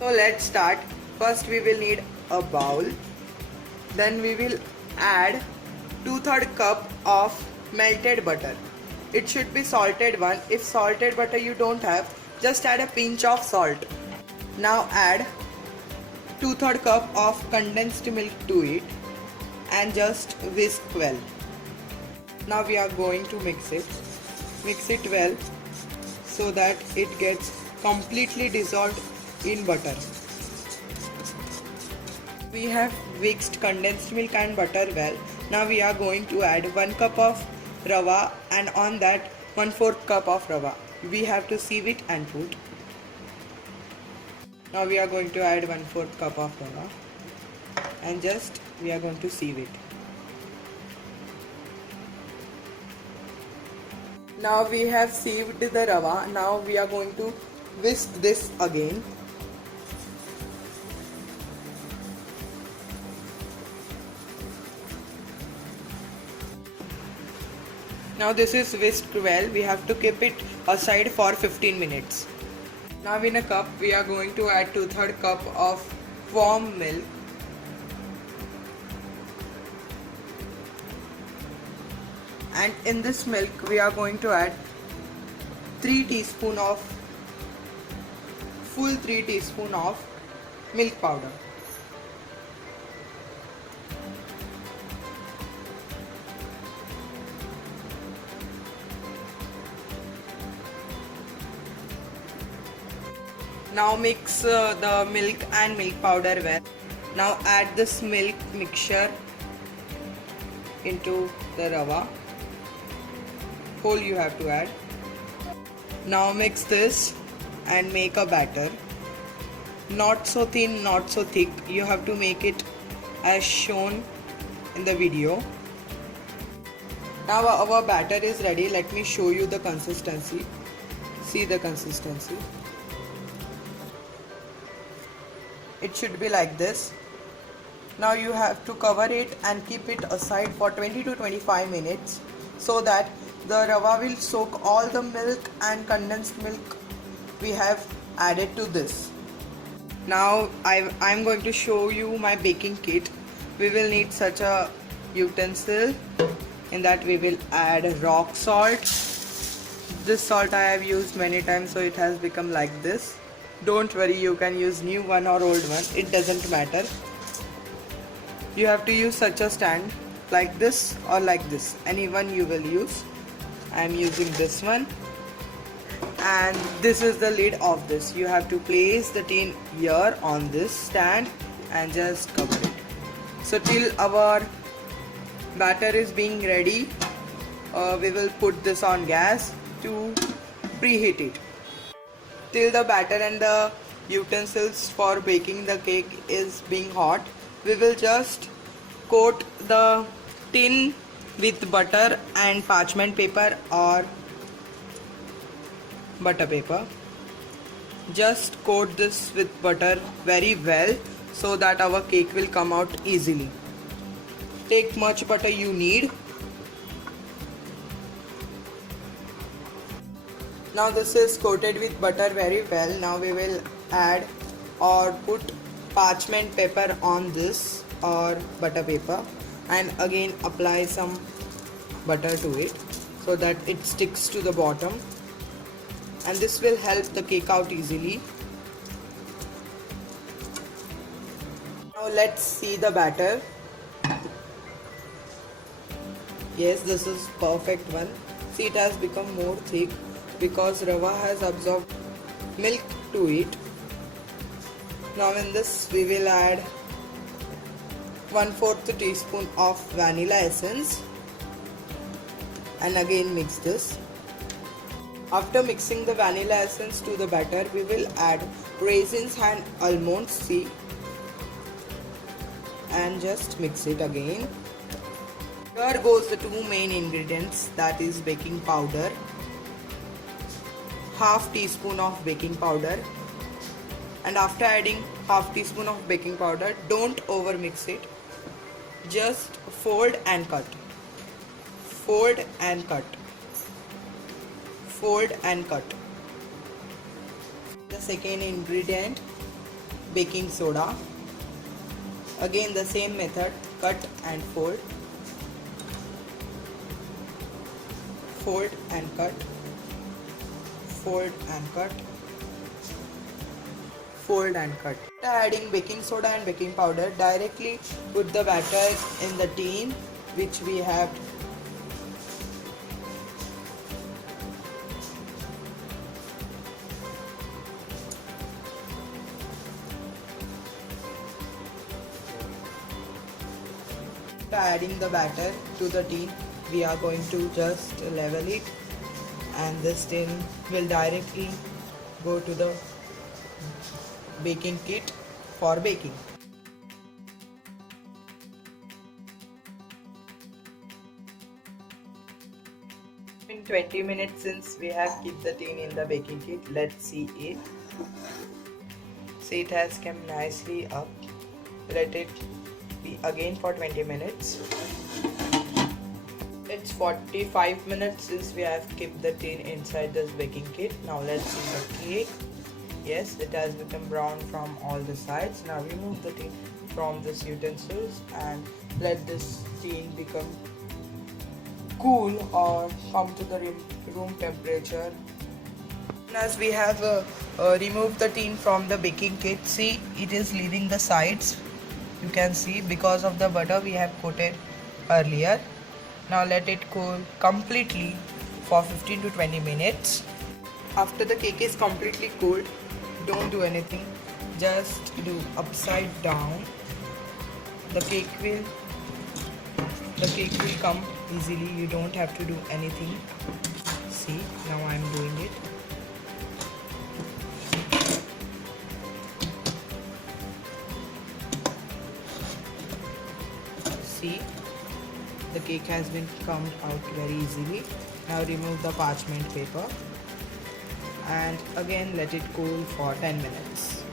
So let's start. First we will need a bowl. Then we will add 2/3 cup of melted butter. It should be salted one. If salted butter you don't have, just add a pinch of salt. Now add 2/3 cup of condensed milk to it and just whisk well. Now we are going to mix it. Mix it well so that it gets completely dissolved in butter. We have mixed condensed milk and butter well. Now we are going to add 1 cup of rava and on that 1/4 cup of rava. We have to sieve it and put. Now we are going to add 1/4 cup of rava and just we are going to sieve it. Now we have sieved the rava. Now we are going to whisk this again. Now this is whisked well. We have to keep it aside for 15 minutes. Now in a cup we are going to add 2/3 cup of warm milk. And in this milk we are going to add 3 teaspoon of full 3 teaspoon of milk powder. Now mix the milk and milk powder well. Now add this milk mixture into the rava. Whole you have to add. Now mix this and make a batter. Not so thin, not so thick. You have to make it as shown in the video. Now our batter is ready. Let me show you the consistency. See the consistency. It should be like this. Now you have to cover it and keep it aside for 20 to 25 minutes so that the rava will soak all the milk and condensed milk we have added to this. Now I'm going to show you my baking kit. We will need such a utensil. In that we will add rock salt. This salt I have used many times, so it has become like this. Don't worry, you can use new one or old one, it doesn't matter. You have to use such a stand like this or like this, any one you will use. I am using this one, and this is the lid of this. You have to place the tin here on this stand and just cover it. So till our batter is being ready, we will put this on gas to preheat it. Till the batter and the utensils for baking the cake is being hot, we will just coat the tin with butter and parchment paper or butter paper. Just coat this with butter very well so that our cake will come out easily. Take much butter you need. Now this is coated with butter very well. Now we will add or put parchment paper on this or butter paper and again apply some butter to it so that it sticks to the bottom, and this will help the cake out easily. Now let's see the batter. Yes, this is perfect one. See, it has become more thick because rava has absorbed milk to it. Now in this we will add 1/4 teaspoon of vanilla essence and again mix this. After mixing the vanilla essence to the batter, we will add raisins and almonds, see, and just mix it again. Here goes the 2 main ingredients, that is baking powder. 1/2 teaspoon of baking powder, and after adding 1/2 teaspoon of baking powder, don't over mix it. Just fold and cut. Fold and cut. Fold and cut. The second ingredient, baking soda. Again the same method, cut and fold, fold and cut, fold and cut, fold and cut. After adding baking soda and baking powder, directly put the batter in the tin which we have adding the batter to the tin. We are going to just level it, and this tin will directly go to the baking kit for baking. In 20 minutes since we have kept the tin in the baking kit, let's see it. See, it has come nicely up. Let it be again for 20 minutes. It's 45 minutes since we have kept the tin inside this baking kit. Now let's see the cake. Yes, it has become brown from all the sides. Now remove the tin from this utensils and let this tin become cool or come to the room temperature. As we have removed the tin from the baking kit, see, it is leaving the sides. You can see because of the butter we have coated earlier. Now let it cool completely for 15 to 20 minutes. After the cake is completely cooled, don't do anything, just do upside down. The cake will come easily. You don't have to do anything. See, now I am doing it. See, the cake has been come out very easily. Now remove the parchment paper and again let it cool for 10 minutes.